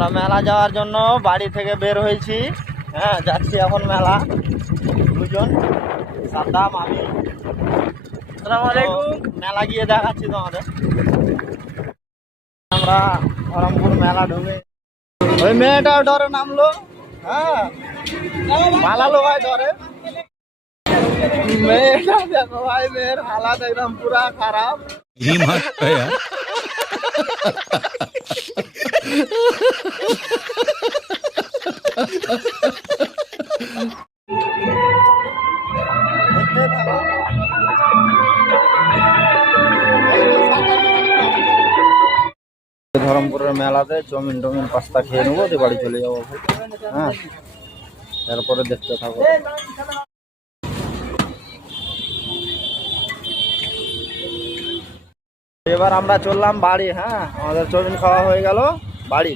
আমরা মেলা যাওয়ার জন্য বাড়ি থেকে বের হয়েছি। হ্যাঁ, যাচ্ছি এখন মেলা। দুজন, সাদ্দাম, আমি। আসসালামু আলাইকুম। মেলা গিয়ে দেখাচ্ছি তোমাদের। আমরা বহরমপুর মেলা ঢুকে ওই মেয়েটা ডরে নামলো। হ্যাঁ, পালালো ভাই ডরে। মেয়েটা দেখো ভাই, মেয়ের হালাত একদম পুরা খারাপ। ধরমপুরের মেলাতে চাউমিন টমিন পাস্তা খেয়ে নেবো, দিয়ে বাড়ি চলে যাবো। হ্যাঁ, এরপরে দেখতে থাকো। এবার আমরা চললাম বাড়ি। হ্যাঁ, আমাদের চাউমিন খাওয়া হয়ে গেল, বাড়ি।